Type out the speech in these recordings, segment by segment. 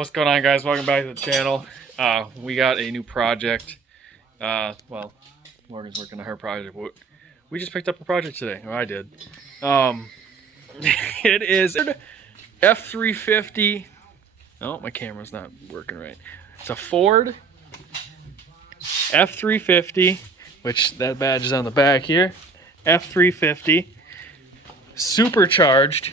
What's going on, guys? Welcome back to the channel. We got a new project. Well, Morgan's working on her project. We just picked up a project today, or I did. It is F350. Oh, my camera's not working right. It's a Ford F350, which that badge is on the back here. F350 supercharged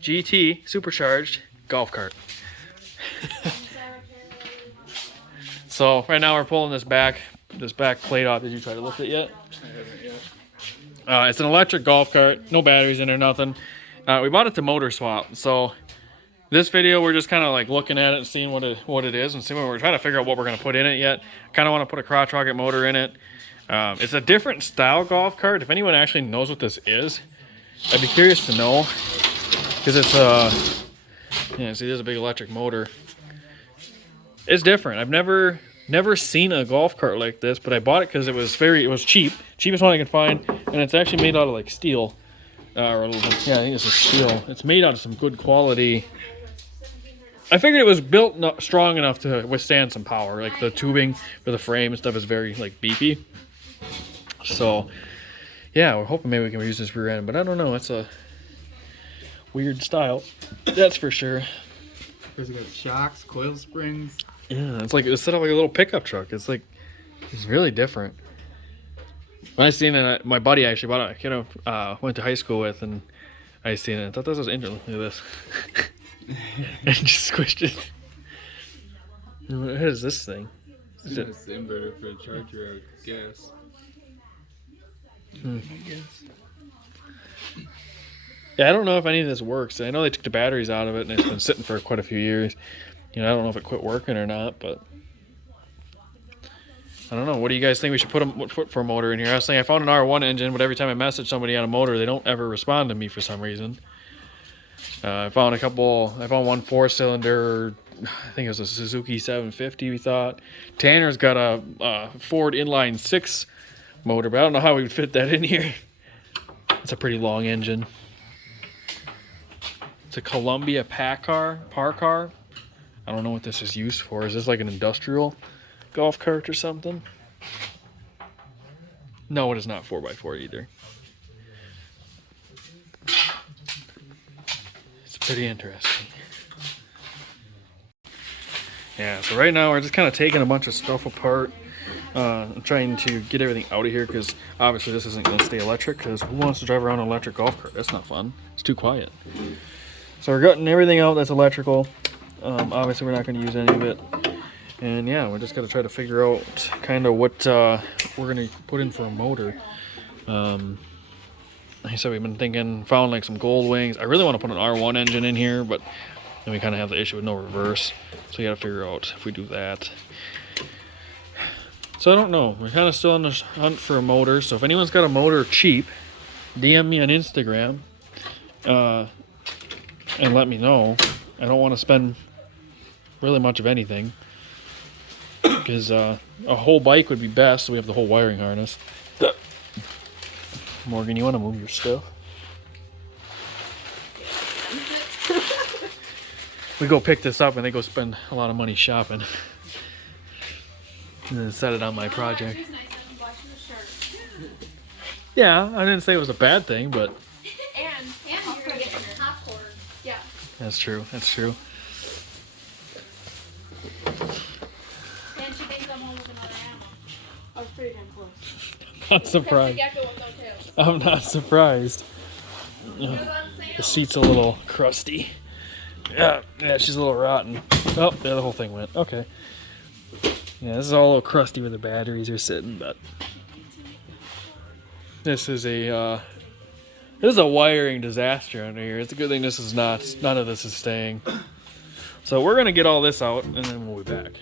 GT supercharged golf cart. So right now we're pulling this back plate off. Did you try to lift it yet? I haven't yet. It's an electric golf cart, no batteries in it or nothing. We bought it to motor swap. So this video we're just kind of like looking at it and seeing what it is and seeing we're trying to figure out what we're going to put in it yet. Kind of want to put a crotch rocket motor in it. It's a different style golf cart. If anyone actually knows what this is, I'd be curious to know. Because it's yeah, see, there's a big electric motor. It's different. I've never seen a golf cart like this, but I bought it because it was cheap, cheapest one I could find, and it's actually made out of like steel. Yeah, I think it's a steel. It's made out of some good quality. I figured it was built strong enough to withstand some power. Like the tubing for the frame and stuff is very like beefy. So yeah, we're hoping maybe we can use this rear end, but I don't know. It's a weird style, that's for sure. It's got shocks, coil springs. Yeah, it's set up like a little pickup truck. It's really different. When I seen it, my buddy actually bought it. A kid I went to high school with, and I seen it. I thought this was interesting. Look at this. And just squished it. What is this thing? It's the inverter for the charger, I guess. I guess. Yeah, I don't know if any of this works. I know they took the batteries out of it, and it's been sitting for quite a few years. You know, I don't know if it quit working or not, but I don't know. What do you guys think we should put for a motor in here? I was saying I found an R1 engine, but every time I message somebody on a motor, they don't ever respond to me for some reason. I found one 4-cylinder. I think it was a Suzuki 750. We thought Tanner's got a Ford inline 6 motor, but I don't know how we would fit that in here. It's a pretty long engine. It's a Columbia par car. I don't know what this is used for. Is this like an industrial golf cart or something? No, it is not 4x4 either. It's pretty interesting. Yeah, so right now we're just kind of taking a bunch of stuff apart. I'm trying to get everything out of here because obviously this isn't going to stay electric, because who wants to drive around an electric golf cart? That's not fun. It's too quiet. So we're gutting everything out that's electrical. Obviously we're not going to use any of it. And yeah, we're just going to try to figure out kind of what we're going to put in for a motor. Like I said, we've been found like some gold wings. I really want to put an R1 engine in here, but then we kind of have the issue with no reverse. So we got to figure out if we do that. So I don't know. We're kind of still on the hunt for a motor. So if anyone's got a motor cheap, DM me on Instagram. And let me know. I don't want to spend really much of anything, because a whole bike would be best, so we have the whole wiring harness. Morgan, you want to move your stuff? We go pick this up and they go spend a lot of money shopping and then set it on my project. Yeah, I didn't say it was a bad thing, but and you're getting popcorn. Yeah. That's true. That's true. And she thinks I'm home with another animal. I was pretty damn close. Not surprised. I'm not surprised. The seat's a little crusty. Yeah, she's a little rotten. Oh, there the whole thing went. Okay. Yeah, this is all a little crusty where the batteries are sitting, but this is a wiring disaster under here. It's a good thing none of this is staying. So we're gonna get all this out and then we'll be back.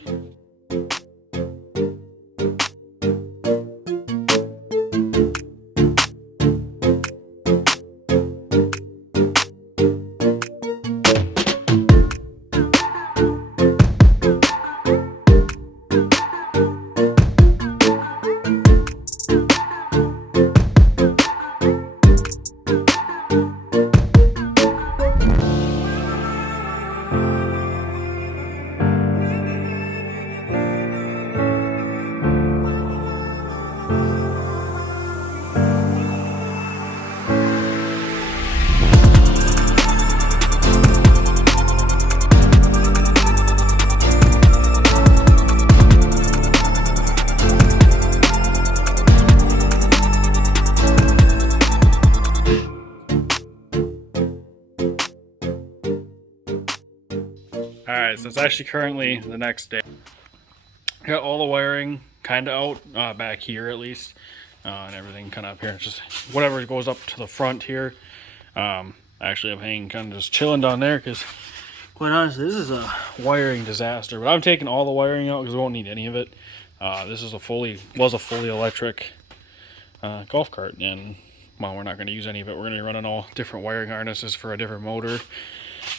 guys, it's actually currently the next day. Got all the wiring kind of out, back here at least, and everything kind of up here. It's just whatever goes up to the front here. Actually, I'm hanging kind of just chilling down there because, quite honestly, this is a wiring disaster. But I'm taking all the wiring out because we won't need any of it. This is was a fully electric golf cart, and well, we're not going to use any of it. We're going to be running all different wiring harnesses for a different motor.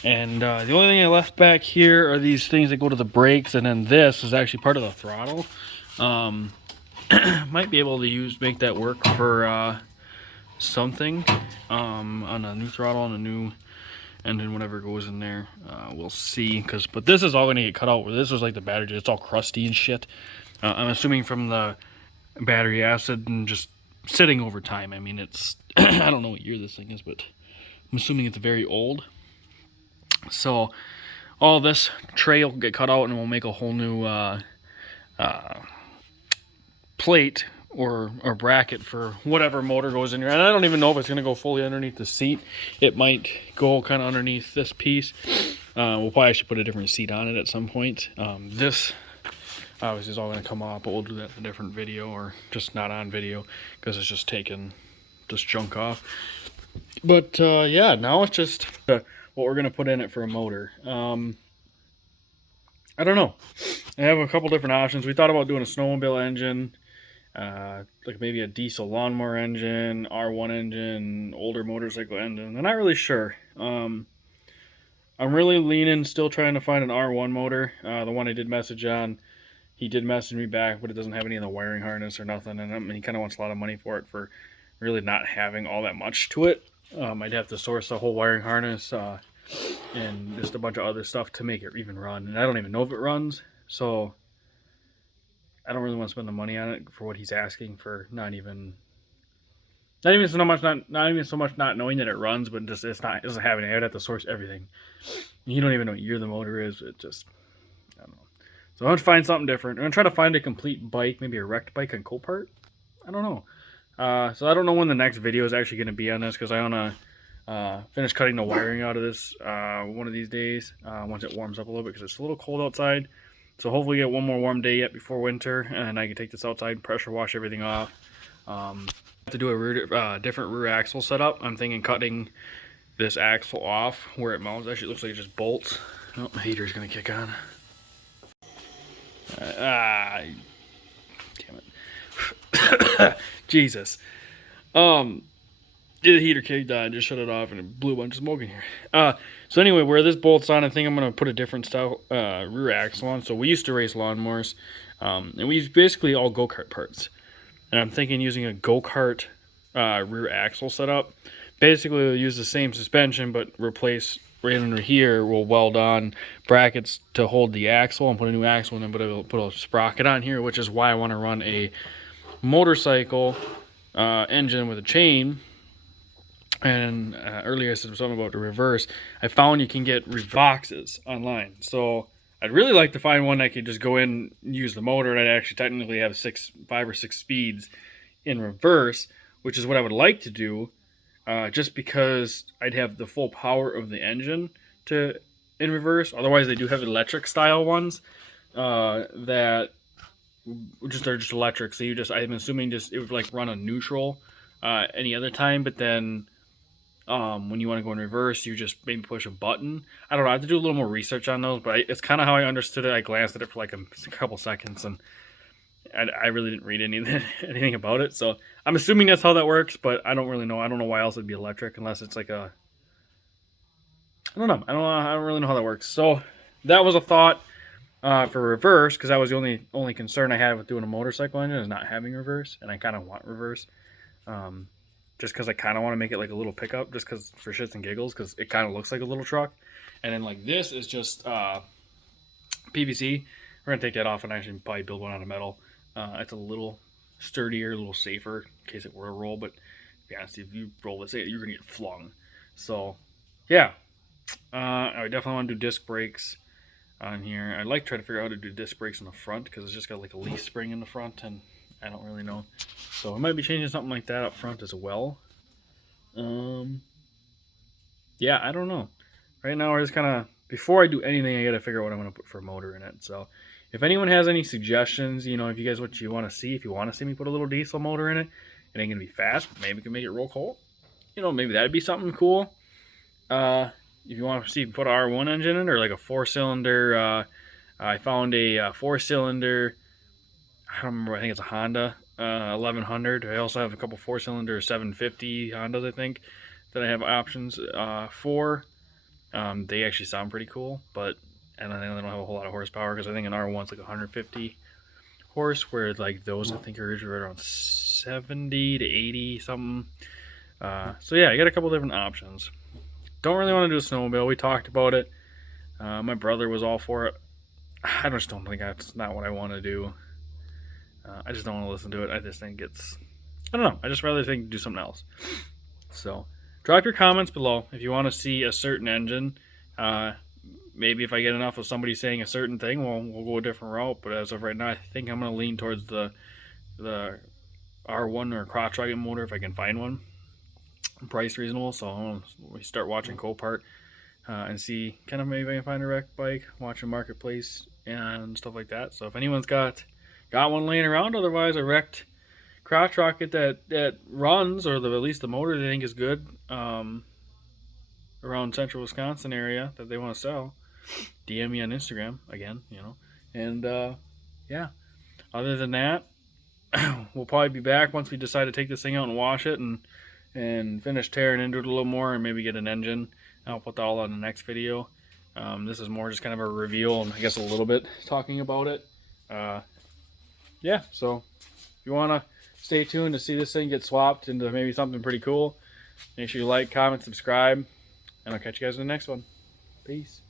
And the only thing I left back here are these things that go to the brakes, and then this is actually part of the throttle. Might be able to make that work for something on a new throttle and a new engine, whatever goes in there. We'll see. But this is all going to get cut out. This was like the battery, it's all crusty and shit. I'm assuming from the battery acid and just sitting over time. I mean, it's I don't know what year this thing is, but I'm assuming it's very old. So all this tray will get cut out, and we'll make a whole new plate or bracket for whatever motor goes in here. And I don't even know if it's going to go fully underneath the seat. It might go kind of underneath this piece. We'll probably should put a different seat on it at some point. This obviously is all going to come off, but we'll do that in a different video, or just not on video because it's just taking this junk off. But yeah, now it's just what we're going to put in it for a motor. I don't know. I have a couple different options. We thought about doing a snowmobile engine, like maybe a diesel lawnmower engine, R1 engine, older motorcycle engine. I'm not really sure. I'm really leaning, still trying to find an R1 motor. The one I did message on, he did message me back, but it doesn't have any of the wiring harness or nothing, and he kind of wants a lot of money for it for really not having all that much to it. I'd have to source the whole wiring harness and just a bunch of other stuff to make it even run, and I don't even know if it runs, so I don't really want to spend the money on it for what he's asking for. Not even so much not knowing that it runs, but just it doesn't have any. I'd have to source everything. You don't even know what year the motor is. It just, I don't know. So I'm gonna find something different. I'm gonna try to find a complete bike, maybe a wrecked bike on Copart. I don't know. So I don't know when the next video is actually gonna be on this, because I wanna finish cutting the wiring out of this one of these days once it warms up a little bit, because it's a little cold outside. So hopefully get one more warm day yet before winter, and I can take this outside and pressure wash everything off. I have to do a different rear axle setup. I'm thinking cutting this axle off where it mounts. Actually, it looks like it just bolts. Oh, my heater's gonna kick on. Damn it. Jesus. The heater kicked on, just shut it off, and it blew a bunch of smoke in here. So anyway, where this bolts on, I think I'm going to put a different style rear axle on. So we used to race lawnmowers, and we used basically all go-kart parts. And I'm thinking using a go-kart rear axle setup. Basically, we'll use the same suspension, but replace right under here, we'll weld on brackets to hold the axle and put a new axle in, and then put a sprocket on here, which is why I want to run a motorcycle engine with a chain. And earlier I said something about the reverse. I found you can get boxes online. So I'd really like to find one that could just go in and use the motor, and I'd actually technically have 5 or 6 speeds in reverse, which is what I would like to do, just because I'd have the full power of the engine in reverse. Otherwise, they do have electric style ones that are just electric. So I'm assuming it would like run on neutral any other time, but then when you want to go in reverse, you just maybe push a button. I don't know. I have to do a little more research on those, but it's kind of how I understood it. I glanced at it for like a couple seconds, and I really didn't read anything about it. So I'm assuming that's how that works, but I don't really know. I don't know why else it'd be electric unless it's like I don't know. I don't really know how that works. So that was a thought for reverse, because that was the only concern I had with doing a motorcycle engine, is not having reverse, and I kind of want reverse. Just because I kind of want to make it like a little pickup, just because for shits and giggles, because it kind of looks like a little truck. And then like this is just PVC. We're going to take that off and actually probably build one out of metal. It's a little sturdier, a little safer in case it were to roll, but to be honest, if you roll this, you're going to get flung. So yeah, I definitely want to do disc brakes on here. I'd like to try to figure out how to do disc brakes in the front, because it's just got like a leaf spring in the front, and I don't really know. So I might be changing something like that up front as well. Yeah, I don't know. Right now we're just kind of before I do anything, I got to figure out what I'm going to put for a motor in it. So if anyone has any suggestions, you know, if you guys what you want to see, if you want to see me put a little diesel motor in it, it ain't going to be fast, but maybe we can make it roll coal. You know, maybe that'd be something cool. If you want to see put an R1 engine in, or like a 4-cylinder, I found a 4-cylinder, I don't remember, I think it's a Honda 1100. I also have a couple 4-cylinder 750 Hondas, I think, that I have options for. They actually sound pretty cool, but and I think they don't have a whole lot of horsepower, because I think an R1's like 150 horse, where like those I think are usually around 70 to 80 something. So yeah, I got a couple different options. Don't really want to do a snowmobile. We talked about it. My brother was all for it. I just don't think that's not what I want to do. I just don't want to listen to it. I just think it's, I don't know. I just rather think do something else. So drop your comments below if you want to see a certain engine. Maybe if I get enough of somebody saying a certain thing, we'll go a different route. But as of right now, I think I'm going to lean towards the R1 or crotch rocket motor if I can find one. Price reasonable, so we start watching Copart and see kind of maybe I can find a wrecked bike, watching Marketplace and stuff like that. So if anyone's got one laying around, otherwise a wrecked crotch rocket that runs, or at least the motor they think is good, around central Wisconsin area that they want to sell, DM me on Instagram again, you know. And yeah, other than that, we'll probably be back once we decide to take this thing out and wash it and finish tearing into it a little more, and maybe get an engine. I'll put that all on the next video. This is more just kind of a reveal, and I guess a little bit talking about it. Yeah, so if you want to stay tuned to see this thing get swapped into maybe something pretty cool, make sure you like, comment, subscribe, and I'll catch you guys in the next one. Peace.